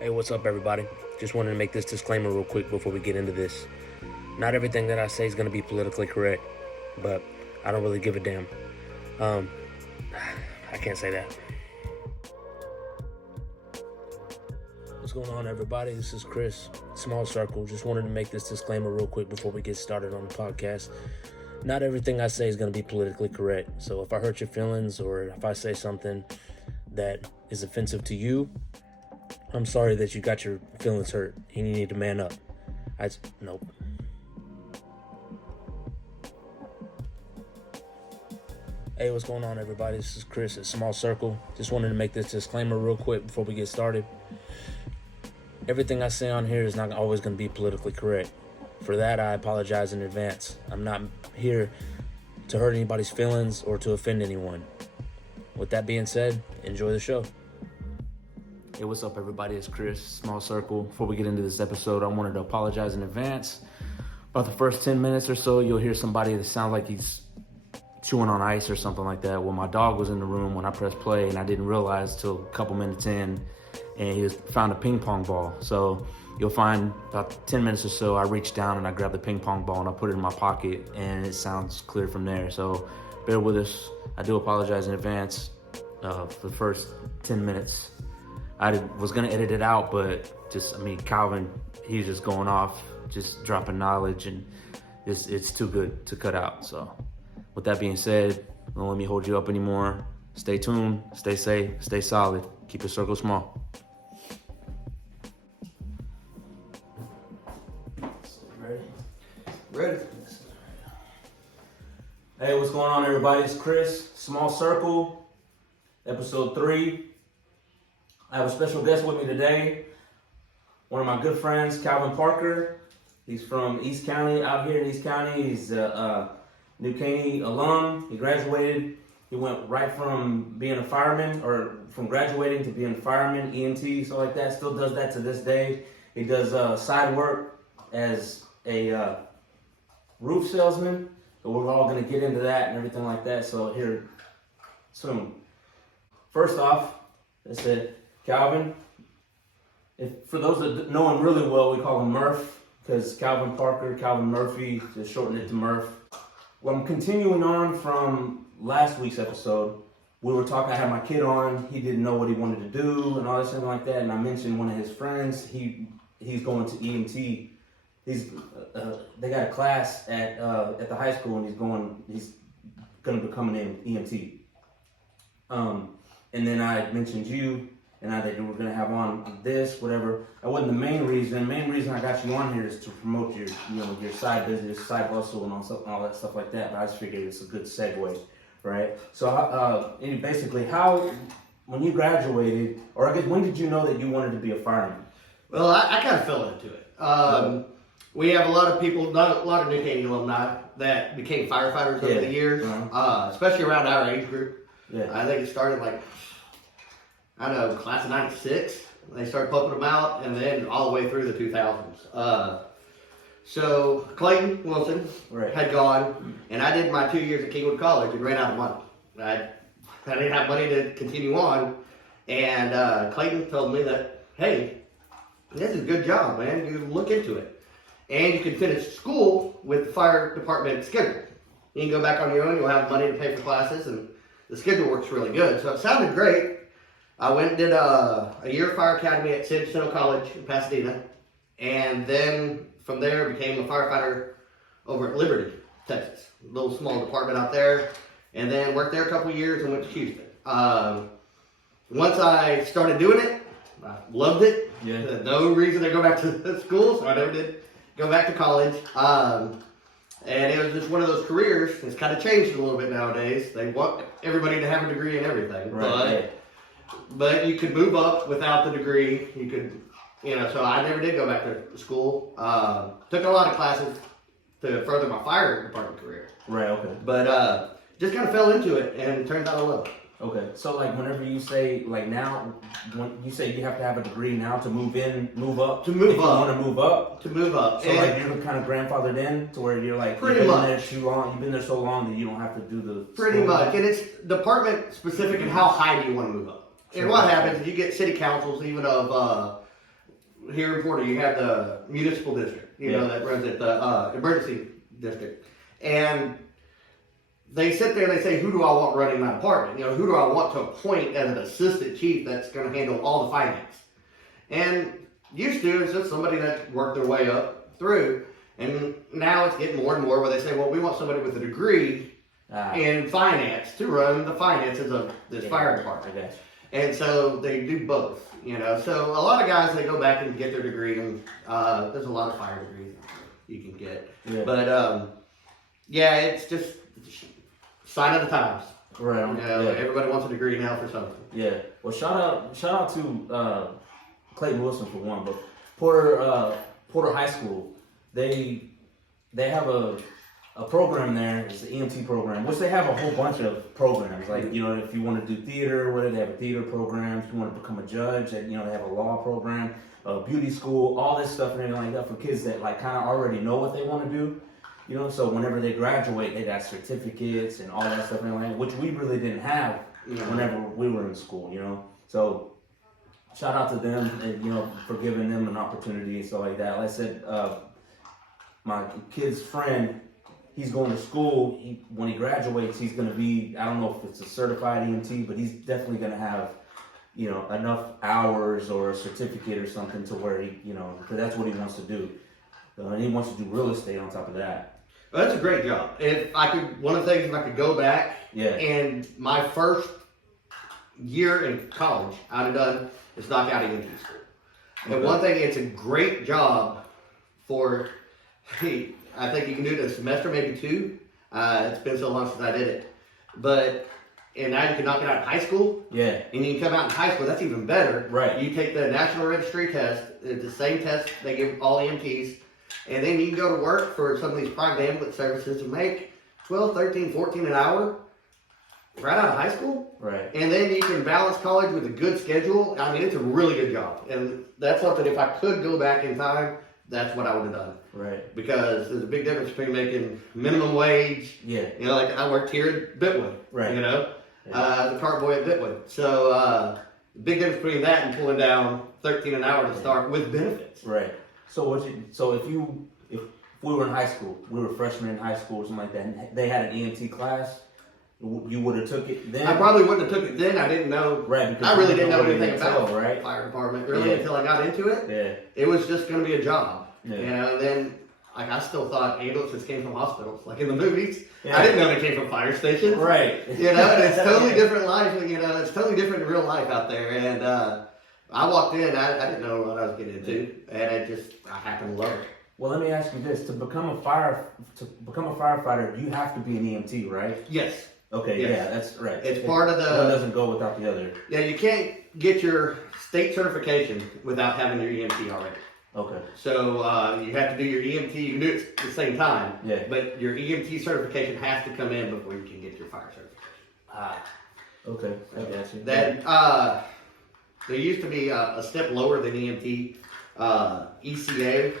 Hey, what's up, everybody? Just wanted to make this disclaimer real quick before we get into this. Not everything that I say is going to be politically correct, but I don't really give a damn. Um, I can't say that. What's going on, everybody? This is Chris, Small Circle. Just wanted to make this disclaimer real quick before we get started on the podcast. Not everything I say is going to be politically correct. So if I hurt your feelings or if I say something that is offensive to you, I'm sorry that you got your feelings hurt and you need to man up. Nope. Hey, what's going on, everybody? This is Chris at Small Circle. Just wanted to make this disclaimer real quick before we get started. Everything I say on here is not always going to be politically correct. For that, I apologize in advance. I'm not here to hurt anybody's feelings or to offend anyone. With that being said, enjoy the show. Hey, what's up, everybody? It's Chris, Small Circle. Before we get into this episode, I wanted to apologize in advance. About the first 10 minutes or so, you'll hear somebody that sounds like he's chewing on ice or something like that. Well, my dog was in the room when I pressed play, and I didn't realize till a couple minutes in, and he just found a ping pong ball. So you'll find about 10 minutes or so, I reached down and I grabbed the ping pong ball and I put it in my pocket, and it sounds clear from there. So bear with us. I do apologize in advance for the first 10 minutes. I was going to edit it out, but Calvin, he's just going off, just dropping knowledge, and it's too good to cut out. So with that being said, don't let me hold you up anymore. Stay tuned, stay safe, stay solid, keep your circle small. Ready? Hey, what's going on, everybody? It's Chris, Small Circle, episode 3. I have a special guest with me today, one of my good friends, Calvin Parker. He's from East County, out here in East County. He's a New Caney alum. He graduated. He went right from being a fireman, or from graduating to being a fireman, EMT, so like that. Still does that to this day. He does side work as a roof salesman. So we're all going to get into that and everything like that. So here soon. First off, that's it. Calvin, for those that know him really well, we call him MURPH, because Calvin Parker, Calvin Murphy, just shorten it to MURPH. Well, I'm continuing on from last week's episode. We were talking, I had my kid on, he didn't know what he wanted to do and all this thing like that, and I mentioned one of his friends, he's going to EMT. They got a class at the high school, and he's gonna become an EMT. And then I mentioned you, and I think we're gonna have on this, whatever. That wasn't the main reason. The main reason I got you on here is to promote your side business, side hustle, and all that stuff like that. But I just figured it's a good segue, right? So, basically, when you graduated, or I guess when did you know that you wanted to be a fireman? Well, I kind of fell into it. We have a lot of people, not a lot of New Caney alumni that became firefighters over the years, especially around our age group. Yeah. I think it started class of 96. They started pumping them out, and then all the way through the 2000s. So Clayton Wilson had gone, and I did my 2 years at Kingwood College and ran out of money. I didn't have money to continue on, and Clayton told me that, hey, this is a good job, man. You look into it. And you can finish school with the fire department schedule. You can go back on your own, you'll have money to pay for classes, and the schedule works really good. So it sounded great. I went and did a year of fire academy at Centennial College in Pasadena. And then from there became a firefighter over at Liberty, Texas. A little small department out there. And then worked there a couple years and went to Houston. Once I started doing it, I loved it. Yeah. No reason to go back to school, so I never did go back to college. And it was just one of those careers. It's kind of changed a little bit nowadays. They want everybody to have a degree in everything. Right. But you could move up without the degree. You could, so I never did go back to school. Took a lot of classes to further my fire department career. Right, okay. But just kind of fell into it, and it turned out I love it. Okay, so whenever you say now, when you say you have to have a degree now to move up. To move if up. You want to move up. To move up. So you're kind of grandfathered in to where you're pretty much. You've been there so long that you don't have to do the. Pretty much, and it's department specific and how high do you want to move up. And what happens is you get city councils even of here in Florida, you have the municipal district, you know, that runs at the emergency district. And they sit there and they say, who do I want running my department? You know, who do I want to appoint as an assistant chief that's going to handle all the finance? And used to, it's just somebody that worked their way up through. And now it's getting more and more where they say, well, we want somebody with a degree in finance to run the finances of this fire department. Okay. And so they do both, you know. So a lot of guys, they go back and get their degree, and there's a lot of fire degrees you can get. Yeah. But yeah, it's just sign of the times. Right. You know, everybody wants a degree now for something. Yeah. Well, shout out to Clayton Wilson for one, but Porter High School, they have a program there. It's the EMT program, which they have a whole bunch of programs. Like, you know, if you want to do theater, whether they have a theater program, if you want to become a judge, and, you know, they have a law program, a beauty school, all this stuff and everything like that for kids that like kind of already know what they want to do. You know, so whenever they graduate, they got certificates and all that stuff and everything, which we really didn't have whenever we were in school. You know, so shout out to them, and, you know, for giving them an opportunity and stuff like that. Like I said, my kid's friend, he's going to school. When he graduates, he's going to be, I don't know if it's a certified EMT, but he's definitely going to have, you know, enough hours or a certificate or something to where he, you know, because that's what he wants to do. And he wants to do real estate on top of that. Well, that's a great job. If I could, one of the things, if I could go back, and my first year in college, I'd have done is knock out EMT school. And one thing, it's a great job for, hey, I think you can do it in a semester, maybe two. It's been so long since I did it. But, and now you can knock it out in high school. Yeah. And you can come out in high school, that's even better. Right. You take the national registry test, it's the same test they give all EMTs. And then you can go to work for some of these private ambulance services and make 12, 13, 14 an hour right out of high school. Right. And then you can balance college with a good schedule. I mean, it's a really good job. And that's something, if I could go back in time, that's what I would have done. Right. Because there's a big difference between making minimum wage. Yeah. You know, like I worked here at Bitwood. Right. You know, the cart boy at Bitwood. So, the big difference between that and pulling down 13 an hour to start with benefits. Right. So if we were in high school, we were freshmen in high school or something like that, and they had an EMT class, you would have took it then? I probably wouldn't have took it then. I didn't know. Right. I really didn't know anything about right? fire department really until I got into it. Yeah. It was just going to be a job. Yeah. You know, and then like I still thought ambulances came from hospitals, like in the movies. Yeah. I didn't know they came from fire stations. Right. You know, and it's totally different life. You know, it's totally different in real life out there. And I walked in, I didn't know what I was getting into, and I happened to love it. Well, let me ask you this: to become a firefighter, you have to be an EMT, right? Yes. Okay. Yes. Yeah, that's right. It's part of the. One doesn't go without the other. Yeah, you can't get your state certification without having your EMT already. Okay. So you have to do your EMT. You can do it at the same time. Yeah. But your EMT certification has to come in before you can get your fire certification. Okay. I got you. That there used to be a step lower than EMT. ECA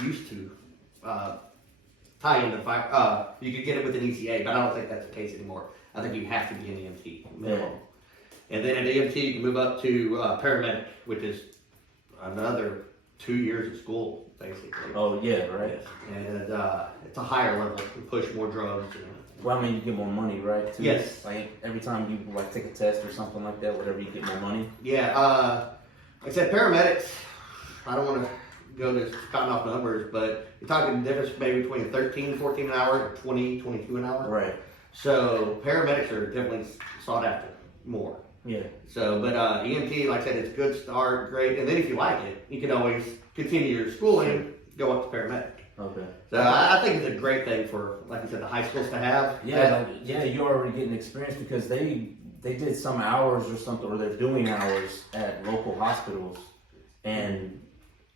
used to tie into fire. You could get it with an ECA, but I don't think that's the case anymore. I think you have to be an EMT minimum. And then at EMT, you can move up to paramedic, which is another 2 years of school, basically. Oh yeah, right. And it's a higher level. You push more drugs. Well, I mean, you get more money, right? Too? Yes. Like every time you like take a test or something like that, whatever, you get more money. Yeah. Like I said, paramedics. I don't want to go to cotton off numbers, but you're talking the difference maybe between 13, 14 an hour, or 20, 22 an hour. Right. So paramedics are definitely sought after more. Yeah. So, but EMT, like I said, it's a good start, great. And then if you like it, you can always continue your schooling, go up to paramedic. Okay. So I think it's a great thing for, like you said, the high schools to have. Yeah, you're already getting experience because they did some hours or something, or they're doing hours at local hospitals, and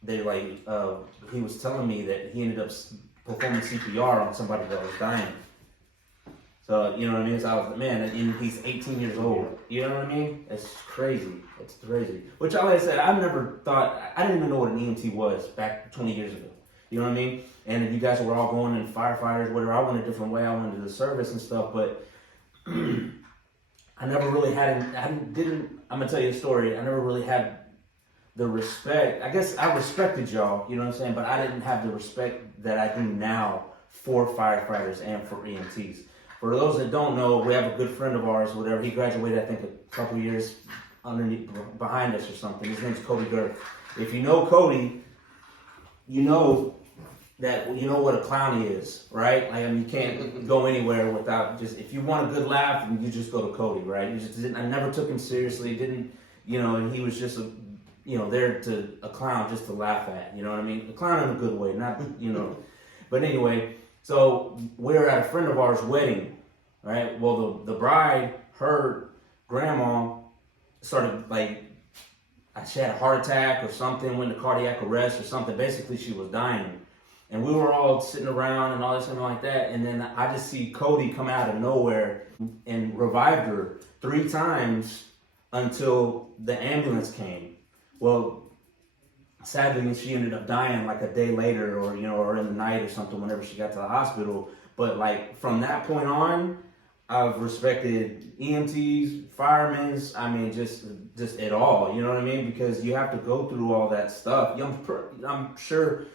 they he was telling me that he ended up performing CPR on somebody that was dying. So, you know what I mean? So I was like, man, and he's 18 years old. You know what I mean? It's crazy. It's crazy. Which, like I said, I never thought, I didn't even know what an EMT was back 20 years ago. You know what I mean? And if you guys were all going in firefighters, whatever, I went a different way. I went into the service and stuff, but I never really I'm going to tell you a story. I never really had the respect. I guess I respected y'all, you know what I'm saying, but I didn't have the respect that I do now for firefighters and for EMTs. For those that don't know, we have a good friend of ours, whatever. He graduated, I think, a couple years behind us or something. His name's Cody Gurr. If you know Cody, you know what a clown he is, right? Like, I mean, you can't go anywhere without just, if you want a good laugh, you just go to Cody, right? I never took him seriously, didn't, and he was just there to a clown just to laugh at, you know what I mean? A clown in a good way, not, But anyway, so we're at a friend of ours' wedding, right? Well, the bride, her grandma started, like, she had a heart attack or something, went into cardiac arrest or something. Basically, she was dying. And we were all sitting around and all this something like that. And then I just see Cody come out of nowhere and revived her 3 times until the ambulance came. Well, sadly, she ended up dying like a day later or in the night or something whenever she got to the hospital. But like from that point on, I've respected EMTs, firemen, I mean, just it all, you know what I mean? Because you have to go through all that stuff. I'm sure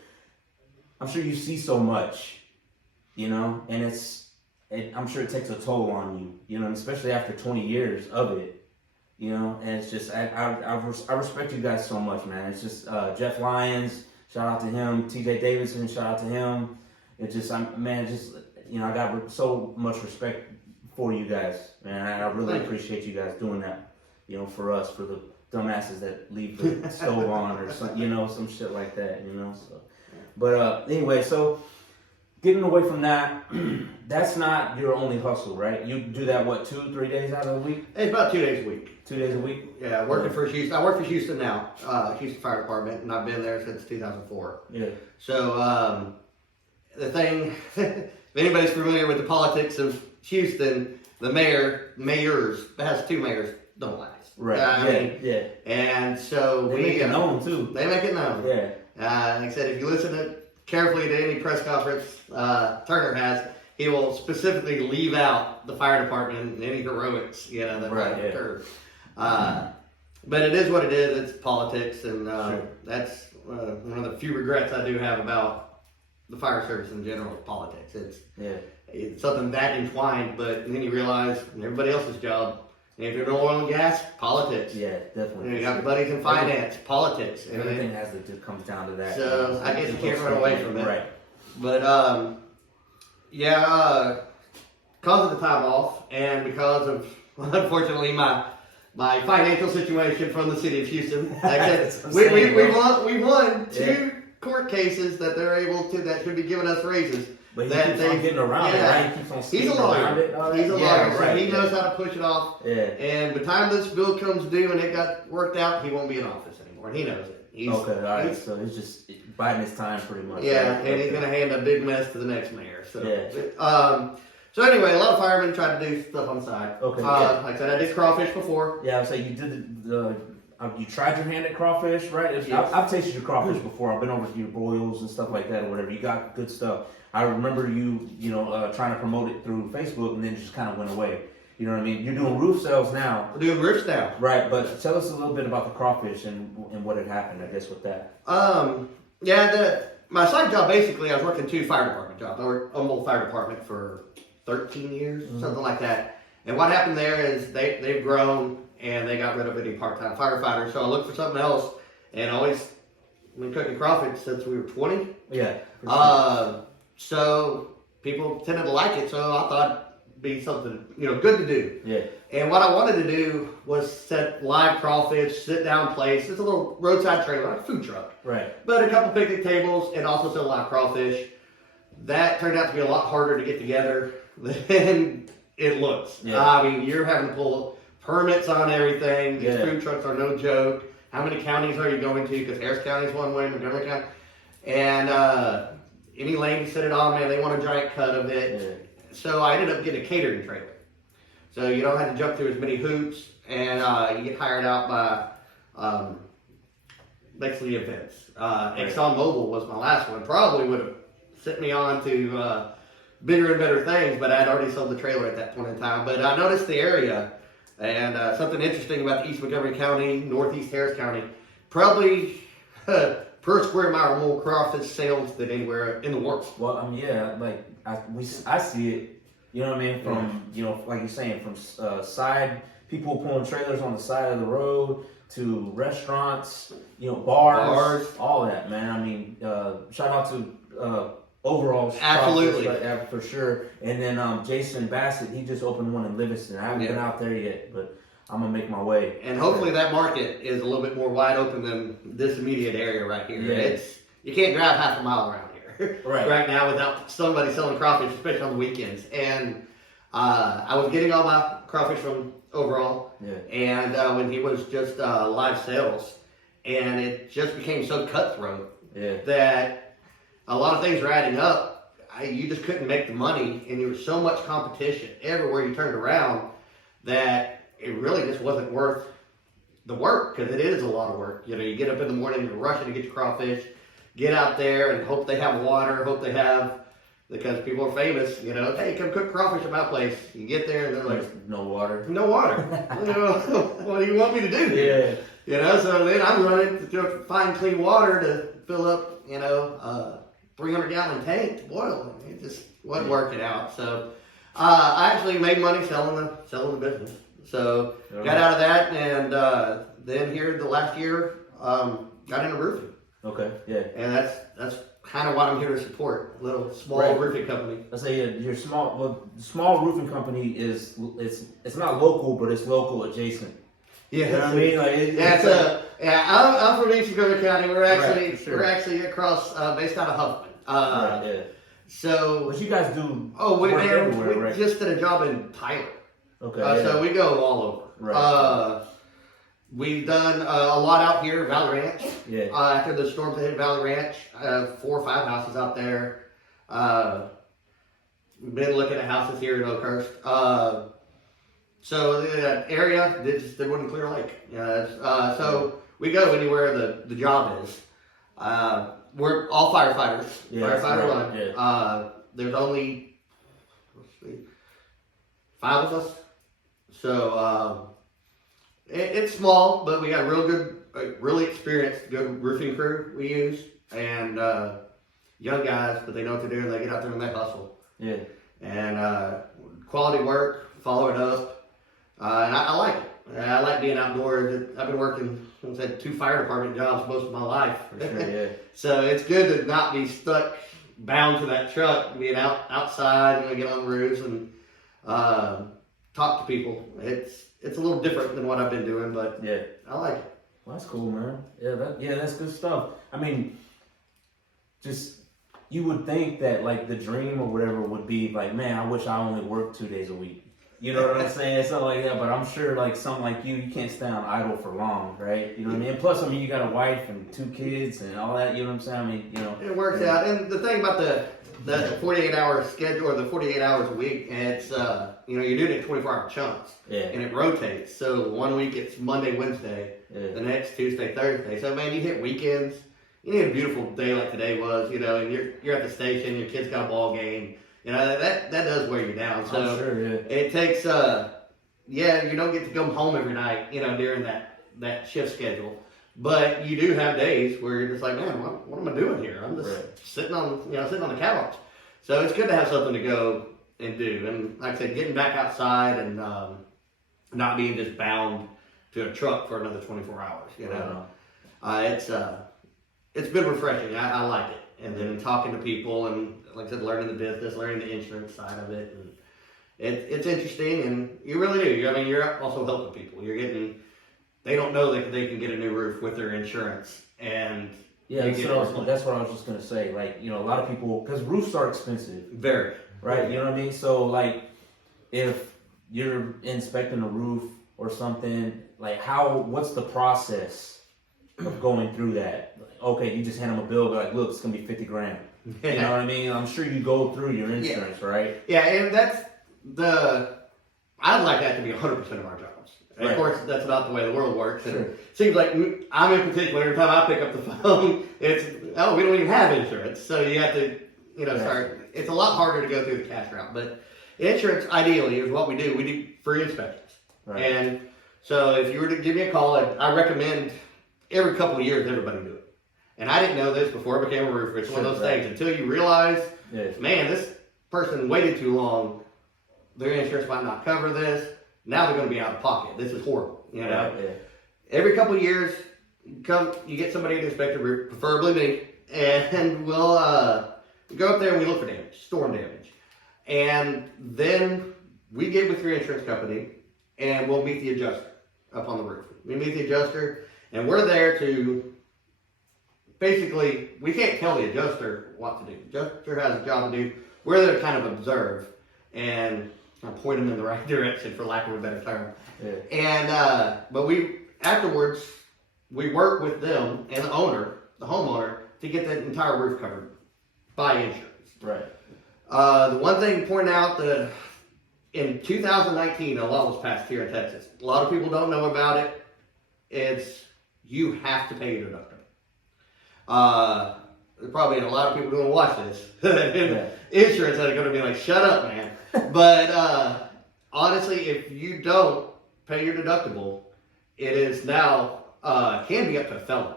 you see so much, and I'm sure it takes a toll on you, especially after 20 years of it, and it's just, I respect you guys so much, man. It's just, Jeff Lyons, shout out to him, TJ Davidson, shout out to him. It's just, I got so much respect for you guys, man. I really appreciate you guys doing that, for us, for the dumbasses that leave the stove on or some shit like that, so. But anyway, so getting away from that, that's not your only hustle, right? You do that, 2-3 days out of the week? It's about 2 days a week. 2 days a week? Yeah, working for Houston. I work for Houston now, Houston Fire Department, and I've been there since 2004. Yeah. So the thing, if anybody's familiar with the politics of Houston, the mayors, that has 2 mayors, don't last. Right. Yeah. And so they make it known too. They make it known. Yeah. Like I said, if you listen carefully to any press conference Turner has, he will specifically leave out the fire department and any heroics, that might occur. But it is what it is. It's politics, and that's one of the few regrets I do have about the fire service in general. Is politics. It's something that entwined, but then you realize everybody else's job. And if you're in oil and gas, politics. Yeah, definitely. You got buddies in finance, politics. Everything comes down to that. So I guess you can't run away from it. Right. But because of the time off, and because of unfortunately my financial situation from the city of Houston, we won 2 court cases that that should be giving us raises. But he keeps on getting around it, right? He keeps on He's a lawyer. He's a lawyer, so he knows how to push it off. Yeah. And by the time this bill comes due and it got worked out, he won't be in office anymore. And he knows it. All right. So he's just biding his time pretty much. Yeah, and he's going to hand a big mess to the next mayor. So, so anyway, a lot of firemen try to do stuff on the side. Okay. Like I said, I did crawfish before. Yeah, so you did you tried your hand at crawfish, right? Yes. I've tasted your crawfish before. I've been over to your broils and stuff like that or whatever. You got good stuff. I remember you trying to promote it through Facebook and then it just kind of went away. You know what I mean? You're doing roof sales now. We're doing roofs now. Right, but tell us a little bit about the crawfish and what had happened, I guess, with that. My side job, basically, I was working 2 fire department jobs. I worked Humboldt Fire Department for 13 years, something like that. And what happened there is they've grown and they got rid of any part-time firefighters. So I looked for something else, and always been cooking crawfish since we were 20. Yeah. So people tended to like it, so I thought it'd be something good to do. Yeah. And what I wanted to do was set live crawfish, sit down place. It's a little roadside trailer, like a food truck. Right. But a couple picnic tables and also sell live crawfish. That turned out to be a lot harder to get together than it looks. Yeah. I mean, you're having to pull permits on everything. These food trucks are no joke. How many counties are you going to? Because Harris County is one way, Montgomery County. And any lane you set it on, man, they want a giant cut of it. Yeah. So I ended up getting a catering trailer. So you don't have to jump through as many hoops, and you get hired out by basically events. ExxonMobil was my last one. Probably would have sent me on to bigger and better things, but I'd already sold the trailer at that point in time. But I noticed the area, and something interesting about East Montgomery County, Northeast Harris County, Probably per square mile more crawfish sales than anywhere in the world. Well, yeah, like I see it. You know what I mean? From like you're saying, from side people pulling trailers on the side of the road to restaurants, bars, all that, man. I mean, shout out to overall, absolutely, for sure. And then Jason Bassett, he just opened one in Livingston. I haven't been out there yet, but I'm gonna make my way. And hopefully that market is a little bit more wide open than this immediate area right here. Yeah. You can't drive half a mile around here right now without somebody selling crawfish, especially on the weekends. And I was getting all my crawfish from Overall, and when he was just live sales, and it just became so cutthroat that a lot of things were adding up. You just couldn't make the money, and there was so much competition everywhere you turned around that it really just wasn't worth the work, because it is a lot of work. You get up in the morning, you're rushing to get your crawfish, get out there and hope they have water, because people are famous, hey, come cook crawfish at my place. You get there and they're like, no water. No water. What do you want me to do? Yeah. So then I'm running to find clean water to fill up, 300-gallon tank to boil. It just wasn't working out. So I actually made money selling the business. So got out of that, and then here the last year got into roofing. Okay. Yeah. And that's kind of what I'm here to support. A little small roofing company. I say your small roofing company it's not local, but it's local adjacent. Yeah, you know what I mean? I'm from East Dakota County. We're actually across, based out of Huffman. So, what you guys do? We just did a job in Tyler. Okay. So we go all over. Right. We've done a lot out here, Valley Ranch. Yeah. After the storms that hit Valley Ranch, 4 or 5 houses out there. We've been looking at houses here in Oakhurst. So the area, they wouldn't clear a lake. So we go anywhere the job is. We're all firefighters. Firefighter run. Yeah. There's only 5 of us. So it's small, but we got really experienced, good roofing crew we use, and young guys, but they know what to do, and they get out there and they hustle. Yeah. And quality work, follow it up, and I like it. I like being outdoors. I've been working, I've had 2 fire department jobs most of my life. For sure, yeah. So it's good to not be stuck, bound to that truck, being outside, get on roofs and talk to people. It's a little different than what I've been doing, but yeah, I like it. Well, that's cool, man. That's good stuff. I mean, just you would think that like the dream or whatever would be like, man, I wish I only worked 2 days a week. You know what I'm saying? Something like that. But I'm sure like something like you can't stay on idle for long, right? You know what I mean? And plus, I mean, you got a wife and 2 kids and all that. You know what I'm saying? I mean, it works out. And the thing about the 48-hour schedule, or the 48 hours a week, and it's you're doing it 24-hour chunks. Yeah. And it rotates. So one week it's Monday, Wednesday. Yeah. The next Tuesday, Thursday. So man, you hit weekends. You need a beautiful day like today was, and you're at the station. Your kid's got a ball game. That does wear you down. So I'm sure, yeah. It takes you don't get to come home every night, during that shift schedule. But you do have days where you're just like, man, what am I doing here? I'm just sitting on the couch. So it's good to have something to go and do. And like I said, getting back outside and not being just bound to a truck for another 24 hours. It's been refreshing. I like it. And then talking to people and, like I said, learning the business, learning the insurance side of it. And it's interesting, and you really do. You're also helping people. They don't know that they can get a new roof with their insurance. And that's what I was just going to say. Like, a lot of people, because roofs are expensive. Very. Right? You know what I mean? So, like, if you're inspecting a roof or something, like, what's the process of going through that? Like, okay, you just hand them a bill, like, look, it's going to be $50,000. You know what I mean? I'm sure you go through your insurance, right? Yeah, and I'd like that to be 100% of our jobs. Right. Of course, that's not the way the world works. Sure. And it seems like I'm in particular, every time I pick up the phone, we don't even have insurance. So you have to, start. It's a lot harder to go through the cash route. But insurance, ideally, is what we do. We do free inspections. Right. And so if you were to give me a call, I recommend every couple of years, everybody do it. And I didn't know this before I became a roofer. It's one of those things until you realize, man, this person waited too long. Their insurance might not cover this. Now they're going to be out of pocket. This is horrible. You know, every couple of years, you get somebody to inspect a roof, preferably me, and we'll go up there and we look for damage, storm damage, and then we get with your insurance company and we'll meet the adjuster up on the roof. We meet the adjuster, and we're there to basically, we can't tell the adjuster what to do. The adjuster has a job to do. We're there to kind of observe and point them in the right direction, for lack of a better term. And but afterwards we work with them and the homeowner, to get the entire roof covered by insurance. Right. The one thing to point out that in 2019, a law was passed here in Texas. A lot of people don't know about it. It's you have to pay your deductible. There's probably a lot of people going to watch this. Insurance are going to be like, shut up, man. But honestly, if you don't pay your deductible, it is now can be up to a felony.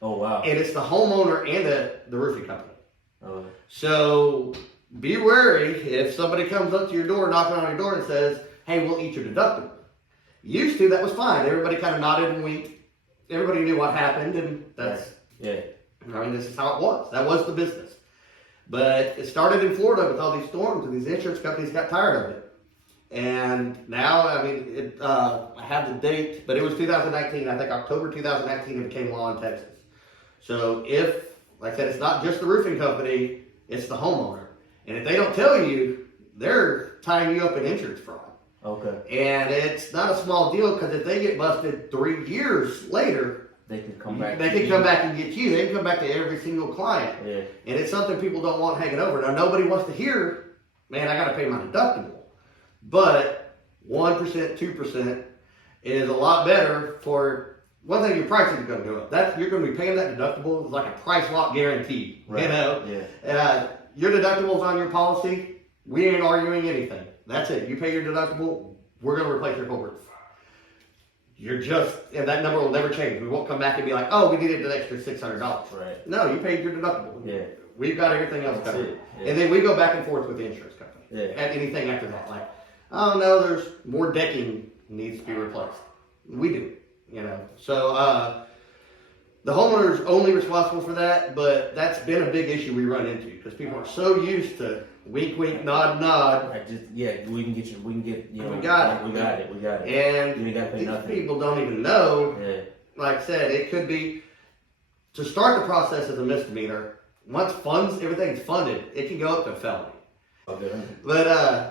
Oh, wow. And it's the homeowner and the roofing company. Oh. So be wary if somebody comes up to your door, knocking on your door and says, hey, we'll eat your deductible. Used to, that was fine. Everybody kind of nodded and winked. Everybody knew what happened, and that's, I mean, this is how it was. That was the business. But it started in Florida with all these storms, and these insurance companies got tired of it. And now, I mean, I have the date, but it was 2019. I think October 2019 it became law in Texas. So if, like I said, it's not just the roofing company, it's the homeowner. And if they don't tell you, they're tying you up in insurance fraud. Okay. And it's not a small deal, because if they get busted 3 years later, they can come back. They can come back and get you. They can come back to every single client. Yeah. And it's something people don't want hanging over. Now, nobody wants to hear, man, I got to pay my deductible. But 1%, 2% is a lot better for. One thing, your price is going to go up. You're going to be paying that deductible. It's like a price lock guarantee. Right. You know? Yeah. Your deductible's on your policy. We ain't arguing anything. That's it. You pay your deductible, we're going to replace your whole roof. And that number will never change. We won't come back and be like, oh, we needed an extra $600. Right. No, you paid your deductible. Yeah. We've got everything else covered. Yeah. And then we go back and forth with the insurance company. Yeah. At anything after that. Like, oh, no, there's more decking needs to be replaced. We do. You know, so the homeowner is only responsible for that, but that's been a big issue we run into, because people are so used to wink, wink, nod, nod. We can get, you know, we got it. And these people don't even know. Yeah. Like I said, it could be, to start the process as a misdemeanor, once everything's funded, it can go up to a felony. Okay. But,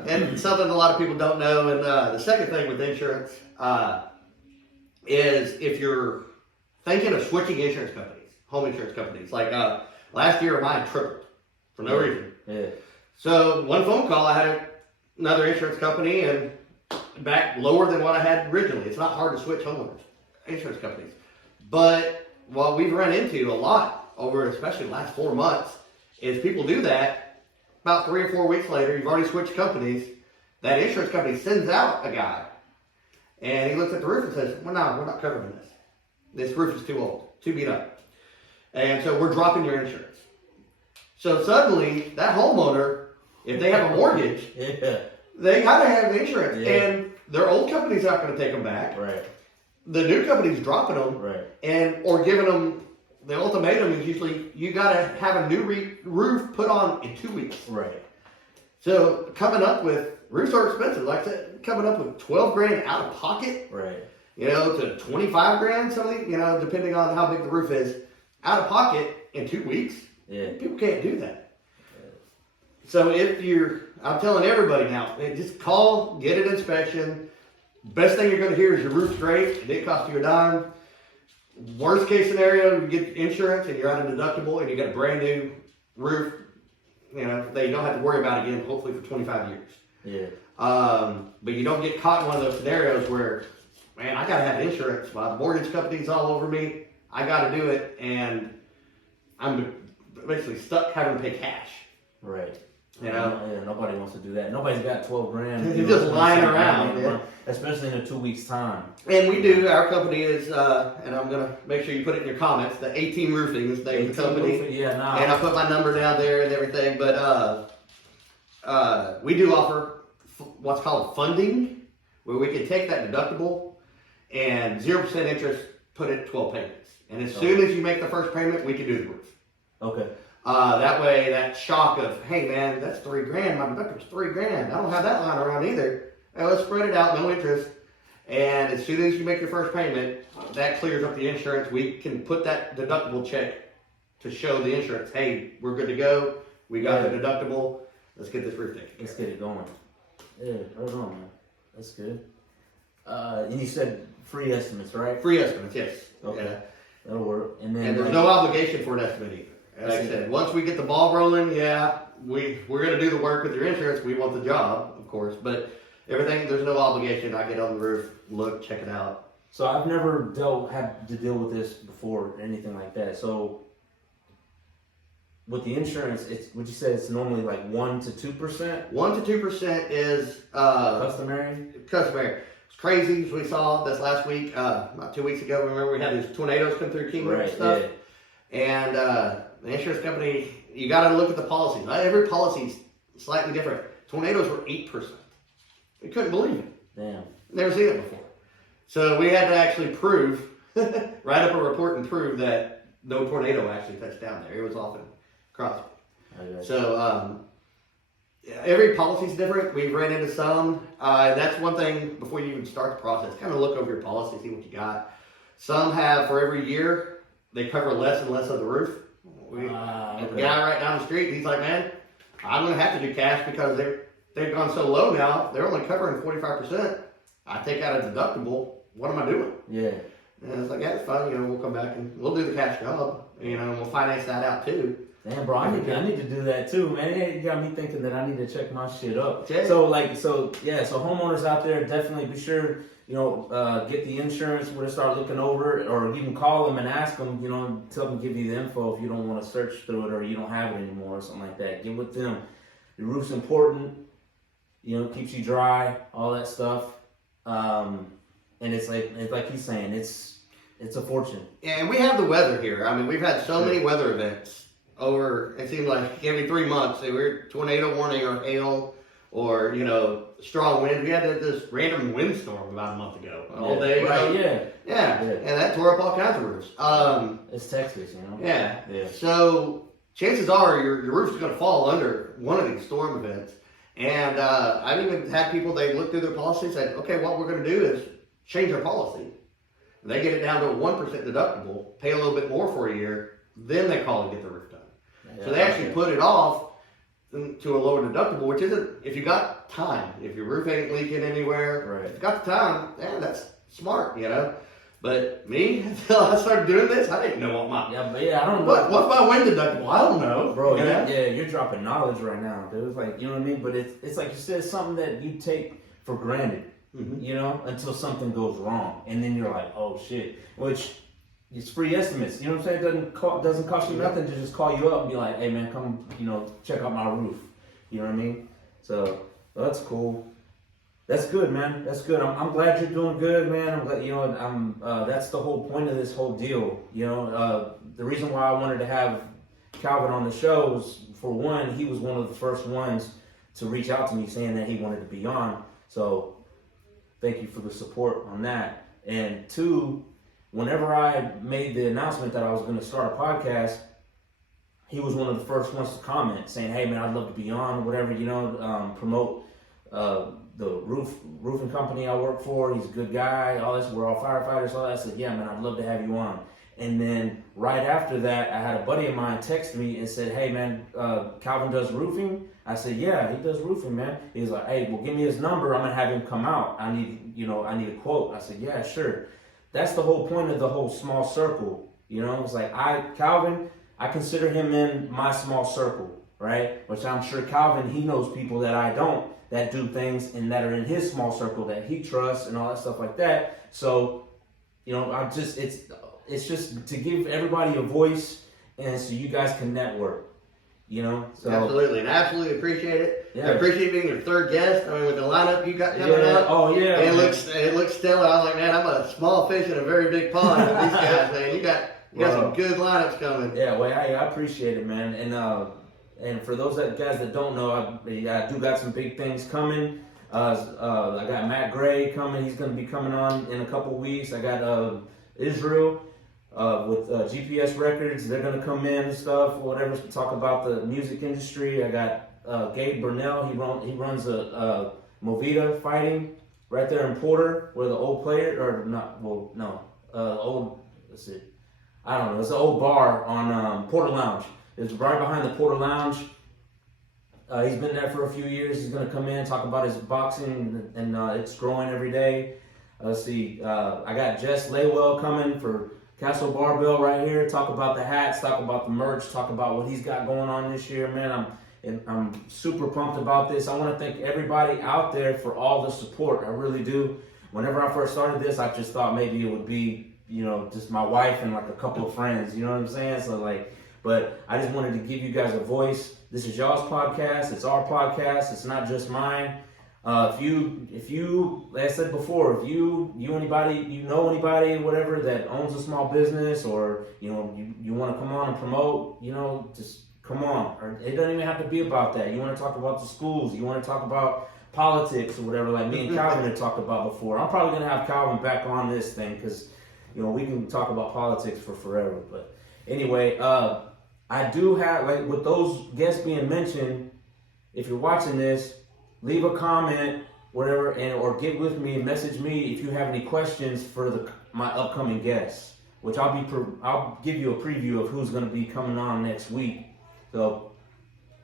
and something a lot of people don't know, and the second thing with insurance, is if you're thinking of switching insurance companies, home insurance companies, like last year mine tripled for no reason. Yeah. So one phone call, I had another insurance company and back lower than what I had originally. It's not hard to switch homeowners, insurance companies. But what we've run into a lot over, especially the last 4 months, is people do that. About 3 or 4 weeks later, you've already switched companies. That insurance company sends out a guy. And he looks at the roof and says, well, no, we're not covering this. This roof is too old, too beat up. And so we're dropping your insurance. So suddenly, that homeowner, if they have a mortgage, they got to have insurance. Yeah. And their old company's not going to take them back. Right. The new company's dropping them. Right. Or giving them, the ultimatum is usually, you got to have a new roof put on in 2 weeks. Right. So coming up with, roofs are expensive. Like I said, coming up with $12,000 out of pocket. Right. You know, to $25,000, something, you know, depending on how big the roof is, out of pocket in 2 weeks. Yeah. People can't do that. Yeah. So I'm telling everybody now, just call, get an inspection. Best thing you're going to hear is your roof's great. It didn't cost you a dime. Worst case scenario, you get insurance and you're on a deductible and you got a brand new roof, you know, that you don't have to worry about again, hopefully for 25 years. Yeah. But you don't get caught in one of those scenarios where, man, I gotta have insurance. My mortgage company's all over me. I gotta do it, and I'm basically stuck having to pay cash. Right. You know? Yeah, nobody wants to do that. Nobody's got 12 grand. You're just lying around. Yeah. Especially in a 2 weeks time. And we do, our company is, and I'm going to make sure you put it in your comments, the 18 Roofing is the name of the company. Roofing, yeah, nah. And I put my number down there and everything, but we do offer what's called funding, where we can take that deductible and 0% interest, put it 12 payments. And as soon as you make the first payment, we can do the roof. Okay. That way, that shock of, hey man, that's $3,000, my deductible's $3,000. I don't have that lying around either. Let's spread it out, no interest. And as soon as you make your first payment, that clears up the insurance. We can put that deductible check to show the insurance, hey, we're good to go. We got the deductible. Let's get this roof taken. Let's get it going. Yeah, right on, man. That's good. And you said free estimates, right? Free estimates, yes. Okay. Yeah. That'll work. And then And there's no obligation for an estimate either. Like I said, once we get the ball rolling, we're going to do the work with your insurance. We want the job, of course, but everything, there's no obligation. I get on the roof, look, check it out. So I've never had to deal with this before or anything like that. So with the insurance, would you say it's normally like 1 to 2%? 1 to 2% is Customary. It's crazy as we saw this last week, about 2 weeks ago. Remember we had these tornadoes come through Kingwood and stuff? Yeah. And the insurance company, you got to look at the policies. Every policy's slightly different. Tornadoes were 8%. We couldn't believe it. Damn. Never seen it before. So we had to actually write up a report and prove that no tornado actually touched down there. It was off in Crosby. So every policy's different. We've ran into some. That's one thing before you even start the process. Kind of look over your policy, see what you got. Some have for every year, they cover less and less of the roof. The guy right down the street, he's like, man, I'm going to have to do cash because they've gone so low now. They're only covering 45%. I take out a deductible. What am I doing? Yeah. And it's like, yeah, it's fine. We'll come back and we'll do the cash job. And we'll finance that out too. Damn, bro, I need to do that too, man. It got me thinking that I need to check my shit up. Yeah. So homeowners out there, definitely be sure, get the insurance where they start looking over it, or you can call them and ask them, tell them, give you the info if you don't want to search through it or you don't have it anymore or something like that. Get with them. The roof's important, keeps you dry, all that stuff. And it's like he's saying, it's a fortune. Yeah, and we have the weather here. I mean, we've had so many weather events over, it seemed like every 3 months. They were tornado warning or hail or, strong wind. We had this random windstorm about a month ago. All day. Right, yeah. And that tore up all kinds of roofs. It's Texas, Yeah. So chances are your roof's going to fall under one of these storm events. And I've even had people, they look through their policy and said, okay, what we're going to do is change our policy. They get it down to a 1% deductible, pay a little bit more for a year, then they call and get the roof done. So they actually put it off to a lower deductible, which isn't, if you got time, if your roof ain't leaking anywhere, if you got the time, that's smart, But me, until I started doing this, I didn't know what I don't know. What's my wind deductible? I don't know. Bro, you're dropping knowledge right now, dude. It's like, you know what I mean? But it's like you said, something that you take for granted, until something goes wrong. And then you're like, oh shit. Which, it's free estimates. You know what I'm saying? It doesn't cost you nothing to just call you up and be like, hey man, come, check out my roof. You know what I mean? So, that's cool. That's good, man. That's good. I'm glad you're doing good, man. I'm glad, that's the whole point of this whole deal. The reason why I wanted to have Calvin on the show was, for one, he was one of the first ones to reach out to me saying that he wanted to be on. So, thank you for the support on that. And two, whenever I made the announcement that I was going to start a podcast, he was one of the first ones to comment saying, hey man, I'd love to be on, whatever, promote the roofing company I work for. He's a good guy, all this, we're all firefighters, all that. I said, yeah man, I'd love to have you on. And then right after that, I had a buddy of mine text me and said, hey man, Calvin does roofing? I said, yeah, he does roofing, man. He's like, hey, well, give me his number. I'm going to have him come out. I need a quote. I said, yeah, sure. That's the whole point of the whole small circle. It's like, Calvin, I consider him in my small circle, right? Which I'm sure Calvin, he knows people that I don't, that do things and that are in his small circle that he trusts and all that stuff like that. So, it's just to give everybody a voice and so you guys can network. you know. So absolutely, and I absolutely appreciate it. Yeah. I appreciate being your third guest. I mean, with the lineup you got coming up. Oh yeah. It looks stellar. I was like, man, I'm a small fish in a very big pond. With these guys, man, you got some good lineups coming. Yeah, well, I appreciate it, man. And for those guys that don't know, I do got some big things coming. I got Matt Gray coming. He's going to be coming on in a couple weeks. I got Israel with GPS Records. They're going to come in and stuff, whatever, to talk about the music industry. I got Gabe Burnell. He runs a Movida fighting right there in Porter, where the old player, or not, well, no, old, let's see. I don't know. It's an old bar on Porter Lounge. It's right behind the Porter Lounge. He's been there for a few years. He's going to come in, talk about his boxing, and it's growing every day. Let's see. I got Jess Laywell coming for Castle Barbell right here. Talk about the hats, talk about the merch, talk about what he's got going on this year. Man, I'm super pumped about this. I want to thank everybody out there for all the support. I really do. Whenever I first started this, I just thought maybe it would be, just my wife and like a couple of friends, you know what I'm saying? So but I just wanted to give you guys a voice. This is y'all's podcast. It's our podcast. It's not just mine. If you, like I said before, if you know anybody, whatever, that owns a small business, or, you want to come on and promote, just come on. Or it doesn't even have to be about that. You want to talk about the schools. You want to talk about politics or whatever, like me and Calvin had talked about before. I'm probably going to have Calvin back on this thing because, we can talk about politics for forever. But anyway, I do have, like, with those guests being mentioned, if you're watching this, leave a comment, whatever, or get with me, message me if you have any questions for my upcoming guests, which I'll give you a preview of who's going to be coming on next week. So,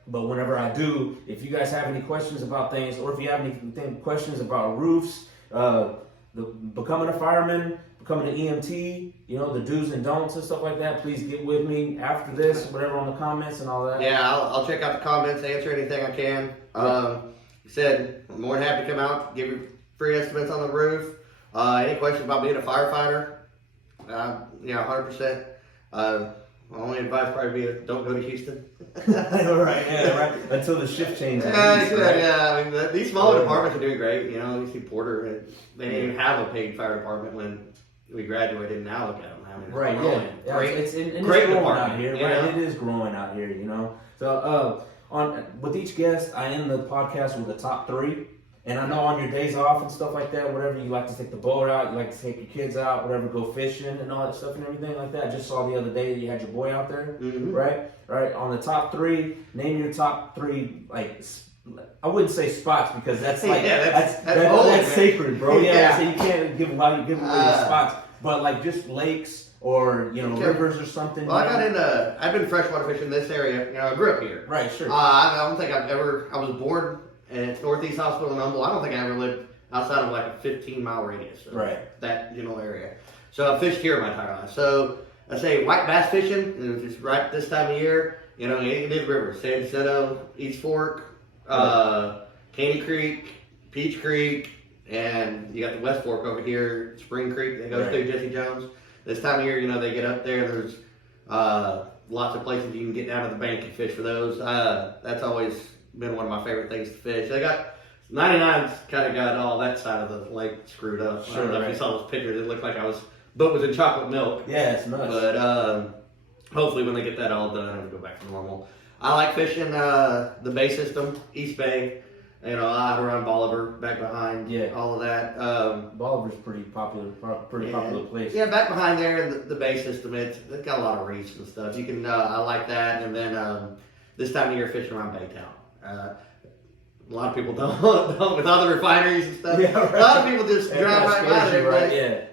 but whenever I do, if you guys have any questions about things, or if you have any questions about roofs, becoming a fireman, becoming an EMT, the do's and don'ts and stuff like that, please get with me after this, whatever, on the comments and all that. Yeah, I'll check out the comments, answer anything I can. You said, I'm more than happy to come out, give you free estimates on the roof. Any questions about being a firefighter? 100%. My only advice probably be don't go to Houston. right. Until the shift changes. Yeah. I mean, these smaller departments are doing great. You see Porter, they didn't even have a paid fire department when we graduated. And now look at them. I mean, It's great growing out here. Yeah. Right, it is growing out here. So with each guest, I end the podcast with the top 3. And I know on your days off and stuff like that, whatever, you like to take the boat out, you like to take your kids out, whatever, go fishing and all that stuff and everything like that. I just saw the other day that you had your boy out there, right? On the top 3, name your top 3, like, I wouldn't say spots because that's like, that's sacred, bro. So you can't give away the spots, but like just lakes or, rivers or something. Well, I've been freshwater fishing in this area. I grew up here. Right, sure. I don't think I was born at Northeast Hospital in Humble. I don't think I ever lived outside of like a 15-mile radius of that general area. So I fished here my entire life. So I say white bass fishing, and it's right this time of year. It is rivers: San Jacinto, East Fork, Caney Creek, Peach Creek, and you got the West Fork over here, Spring Creek that goes through Jesse Jones. This time of year, they get up there. There's lots of places you can get down to the bank and fish for those. That's always been one of my favorite things to fish. They got 99's kind of got all that side of the lake screwed up. I don't know if you saw those pictures. It looked like boat was in chocolate milk. Yeah, it's nuts. But hopefully when they get that all done, it'll go back to normal. I like fishing the Bay system, East Bay. Out around Bolivar, back behind, all of that. Bolivar's pretty popular place. Yeah, back behind there in the Bay system, it's got a lot of reefs and stuff. You can, I like that. And then this time of year, fishing around Baytown. A lot of people don't with all the refineries and stuff. A lot of people just drive right by there.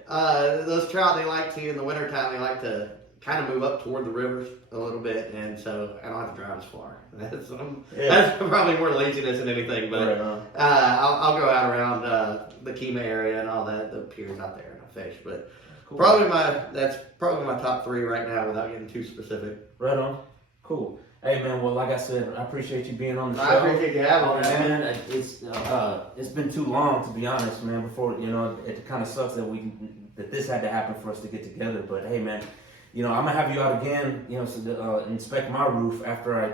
Those trout, they like to, in the wintertime, they like to kind of move up toward the rivers a little bit, and so I don't have to drive as far. That's probably more laziness than anything, but I'll go out around the Kemah area and all that, the piers out there, and I fish. But that's probably my top 3 right now without getting too specific. Right on. Cool. Hey man, well, like I said, I appreciate you being on the show. I appreciate you having me, man. It's been too long, to be honest, man. Before it kind of sucks that this had to happen for us to get together. But hey, man, I'm gonna have you out again, so inspect my roof after I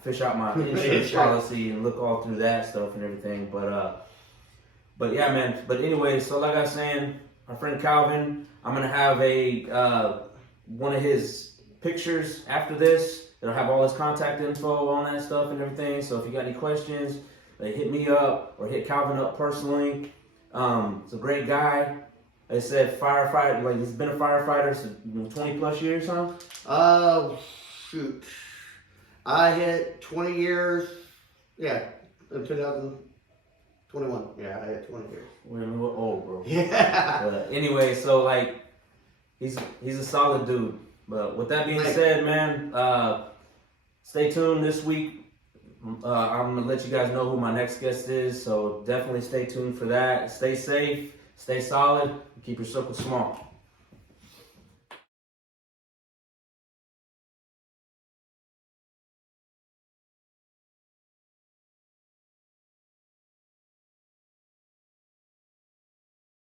fish out my insurance policy and look all through that stuff and everything. But yeah, man. But anyway, so like I was saying, my friend Calvin, I'm gonna have a one of his pictures after this. It'll have all his contact info on that stuff and everything. So if you got any questions, hit me up or hit Calvin up personally. He's a great guy. Like I said, firefighter. Like he's been a firefighter for 20 plus years, huh? Shoot. I hit 20 years. Yeah, in 2021. Yeah, I hit 20 years. We're old, bro. Yeah. But anyway, so like he's a solid dude. But with that being said, man, stay tuned this week. I'm gonna let you guys know who my next guest is. So definitely stay tuned for that. Stay safe, stay solid, and keep your circle small.